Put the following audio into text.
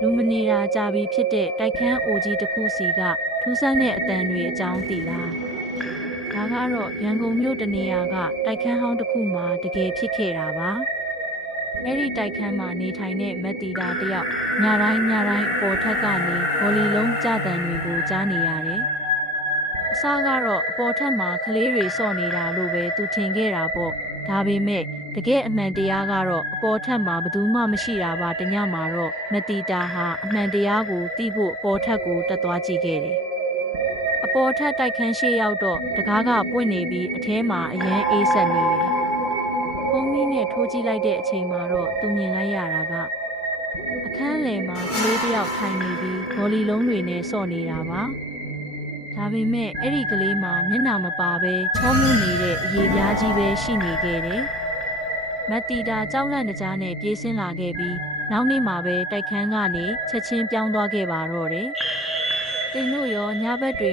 လူမနေတာကြာပြီဖြစ်တဲ့တိုက်ခန်းအိုကြီးတစ်ခုစီကထူးဆန်းတဲ့အတန်တွေအကြောင်းသိလားဒါကတော့ရန်ကုန်မြို့တနေရာကတိုက်ခန်းဟောင်းတစ်ခုမှာတကယ်ဖြစ်ခဲ့တာပါအဲ့ဒီတိုက်ခန်းမှာနေထိုင်တဲ့မက်တီတာတယောက်ညတိုင်းအပေါ်ထက်ကနေဗော်လီလုံးကြတန်တွေကိုကြားနေရတယ်အစားကတော့အပေါ်ထက်မှာကလေးတွေစော့နေတာလို့ပဲသူထင်ခဲ့တာပေါ့ဒါပေမဲ့တကယ်အမှန်တရားကတော့အပေါ်ထက်မှာဘယ်သူမှမရှိတာပါတညမှာတော့မတီတာဟာအမှန်တရားကိုသိဖို့အပေါ်ထက်ကိုတက်သွားကြည့်ခဲ့တယ်။အပေါ်ထက်တိုက်ခန်းရှိရောက်တော့တကားကပွင့်နေပြီးအထဲမှာအရန်အေးဆက်နေတယ်။ဖုန်းကြီးနဲ့ထိုးကြည့်လိုက်တဲ့အချိန်မှာတော့သူမြင်လိုက်ရတာကအခန်းလယ်မှာကလေးတစ်ယောက်ထိုင်နေပြီးဗော်လီလုံးတွေနဲ့စော့နေတာပါ။ဒါပေမဲ့အဲ့ဒီကလေးမှာမျက်နှာမပါဘဲချောမှုနေတဲ့အရေးပြားကြီးပဲရှိနေခဲ့တယ်။မက်တီတာကြောက်လန့်တကြားနဲ့ပြေးဆင်းလာခဲ့ပြီးနောက်နေ့မှာပဲတိုက်ခန်းကနေချက်ချင်းပြောင်းသွားခဲ့ပါတော့တယ်။တင်တို့ရောညဘက်တွေ